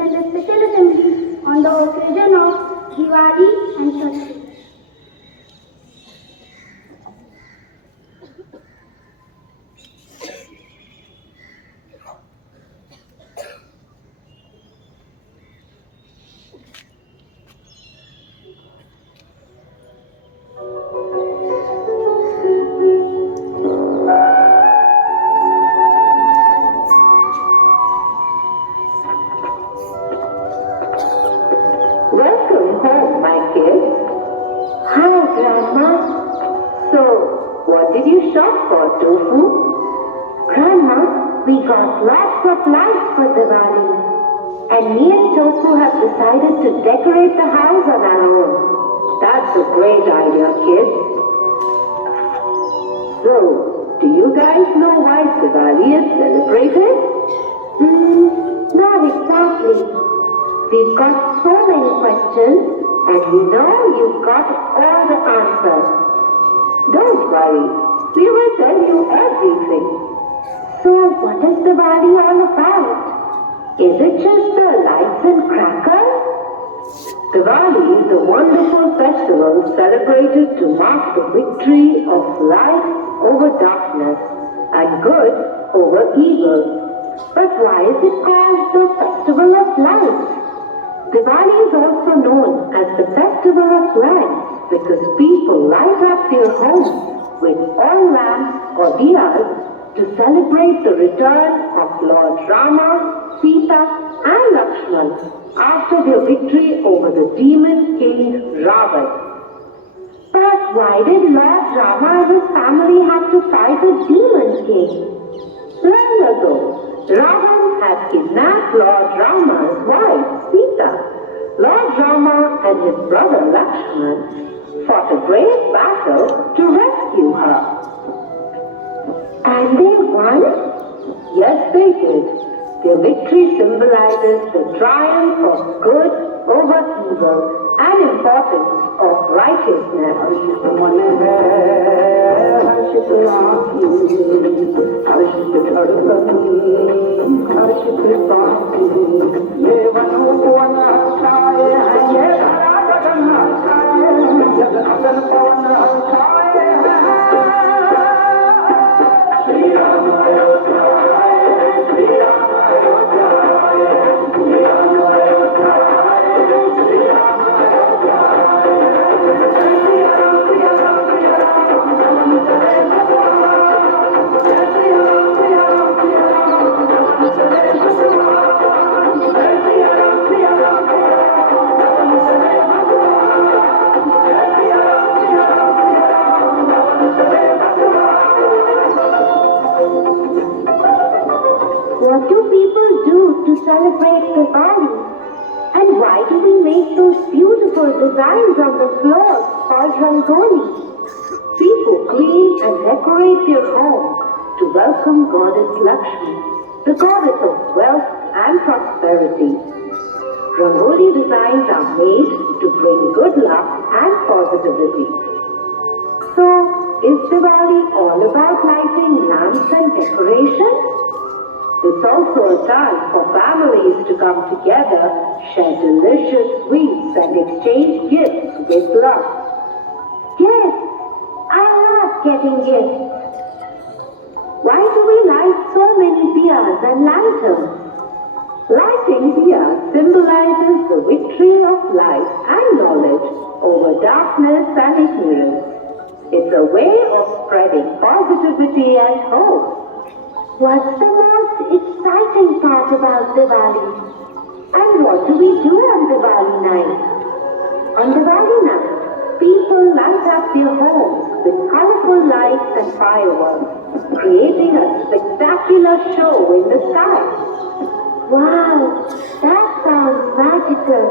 attended a special assembly on the occasion of Diwali and Chhath. Welcome home, my kid. Hi, Grandma. So, what did you shop for, Tofu? Grandma, we got lots of lights for Diwali. And me and Tofu have decided to decorate the house on our own. That's a great idea, kids. So, do you guys know why Diwali is celebrated? Not exactly. We've got so many questions, and we know you've got all the answers. Don't worry, we will tell you everything. So, what is Diwali all about? Is it just the lights and crackers? Diwali is a wonderful festival celebrated to mark the victory of light over darkness and good over evil. But why is it called the Festival of Lights? Diwali is also known as the Festival of Lights because people light up their homes with oil lamps or diyas to celebrate the return of Lord Rama, Sita and Lakshman after their victory over the demon king Ravan. But why did Lord Rama and his family have to fight the demon king? Long ago, Ravan had kidnapped Lord Rama's wife, Sita. Lord Rama and his brother Lakshman fought a great battle to rescue her. And they won? Yes, they did. Their victory symbolizes the triumph of good over evil and importance of righteousness. What do people do to celebrate Diwali? And why do we make those beautiful designs on the floor called Rangoli? People clean and decorate their homes to welcome Goddess Lakshmi, the goddess of wealth and prosperity. Rangoli designs are made to bring good luck and positivity. So, is Diwali all about lighting lamps and decorations? It's also a time for families to come together, share delicious sweets and exchange gifts with love. Gifts! I love getting gifts. Why do we light so many diyas and lanterns? Lighting diyas symbolizes the victory of light and knowledge over darkness and ignorance. It's a way of spreading positivity and hope. What's the most exciting part about Diwali? And what do we do on Diwali night? On Diwali night, people light up their homes with colorful lights and fireworks, creating a spectacular show in the sky. Wow, that sounds magical.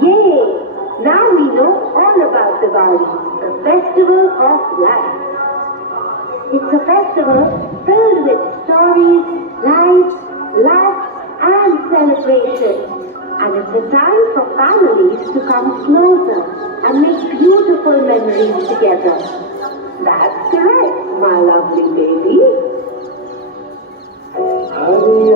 Yay! Now we know all about Diwali, the festival of lights. It's a festival filled with stories, lights, love, and celebration. And it's a time for families to come closer and make beautiful memories together. That's correct, my lovely baby. Hari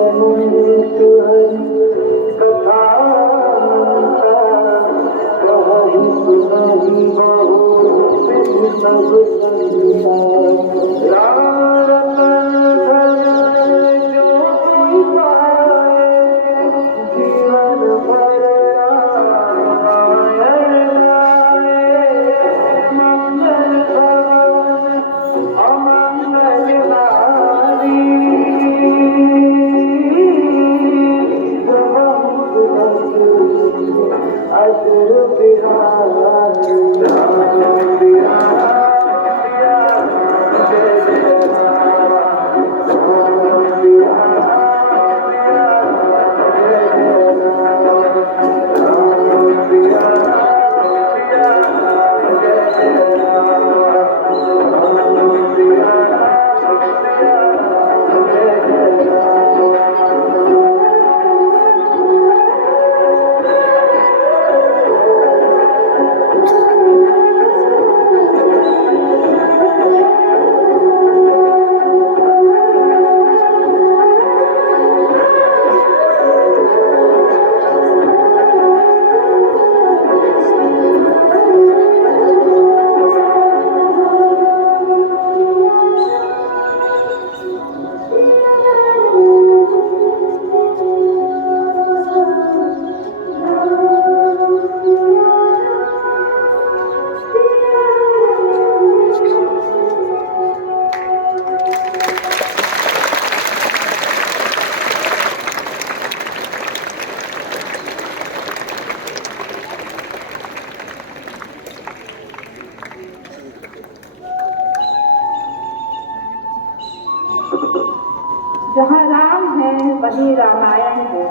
जहाँ राम है वहीं रामायण है।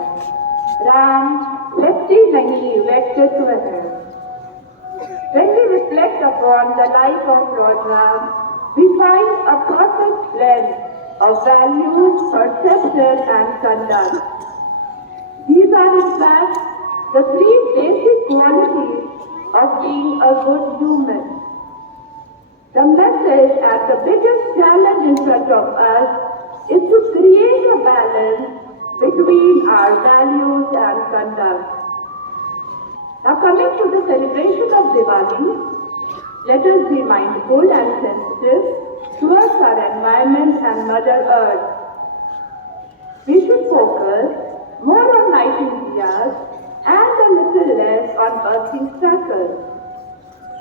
राम व्यक्ति नहीं व्यक्तित्व है। When we reflect upon the life of Lord Ram, we find a perfect blend of values, perception and conduct. These are in fact the three basic qualities of being a good human. The message and the biggest challenge in front of us is to create a balance between our values and conduct. Now coming to the celebration of Diwali, let us be mindful and sensitive towards our environment and Mother Earth. We should focus more on lighting diyas and a little less on earthing crackers.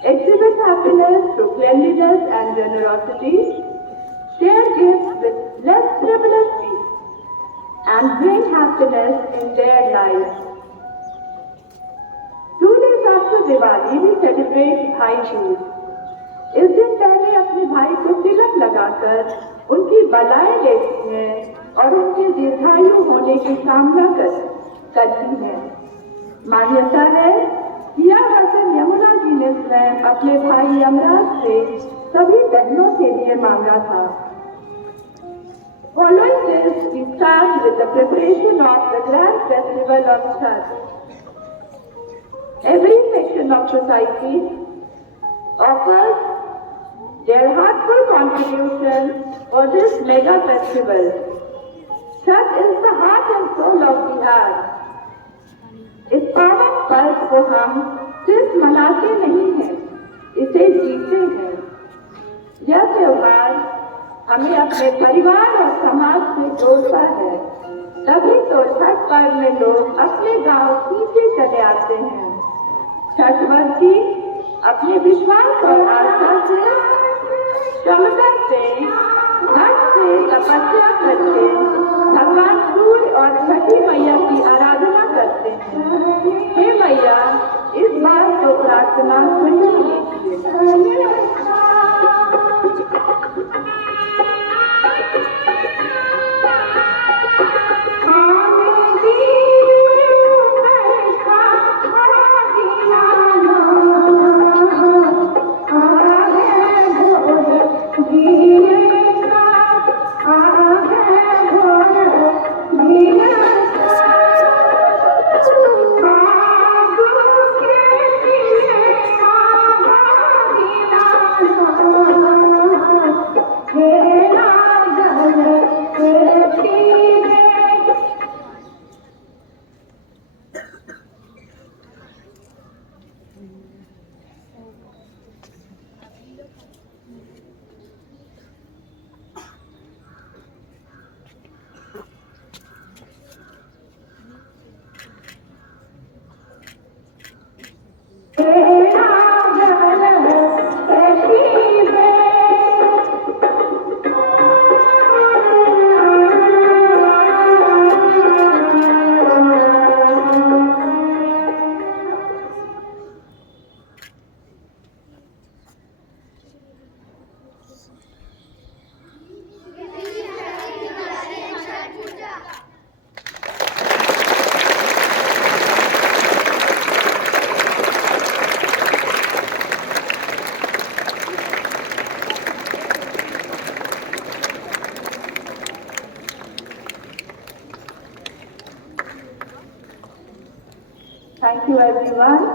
Exhibit happiness through cleanliness and generosity. Share gifts with less privileged people and bring happiness in their lives. 2 days after Diwali, we celebrate Bhai Dooj. इस दिन पहले अपने भाई को तिलक लगाकर उनकी बधाई लेती हैं और उनके दीर्घायु होने की कामना करती हैं। मान्यता है कि यह वचन यमुना जी ने स्वयं अपने भाई यमराज से सभी बहनों के लिए मांगा था। Following this, we start with the preparation of the grand festival of Chhath. Every section of society offers their heartful contribution for this mega festival. Chhath is the heart and soul of Bihar. इस पावन पर्व को हम सिर्फ मनाते नहीं हैं, इसे जीते हैं। यह त्योहार हमें अपने परिवार और समाज से जोड़ता है। तभी तो छठ पर्व में लोग अपने गांव पीछे चले आते हैं। छठवर्ती अपने विश्वास और आस्था से, क्षमता से, धन से तपस्या करके भगवान सूर्य और छठी मैया की आराधना करते हैं। हे मैया, इस बार तो प्रार्थना सुन लीजिए। Thank you everyone.